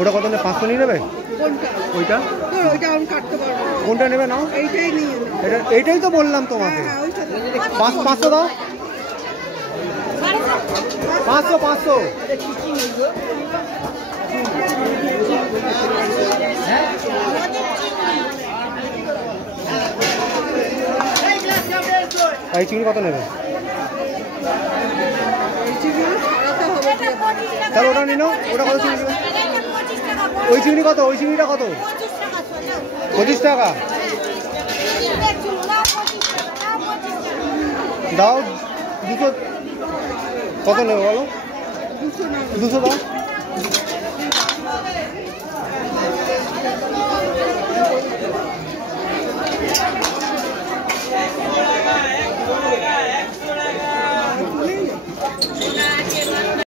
ওটা কত নেবে? 500 নিয়ে নেবে? ওইটা কোনটা নেবে? নাও এইটাই তো বললাম তোমাকে। 500 দাও। 500 এই চিংড়ি কত নেবে? তাহলে ওটা নিন। ওটা কত চিংড়ি? ওই চিংড়ি কত? ওই চিংড়িটা কত? 25 টাকা দাও। 200 কত নেবে বলো? 200 দাও।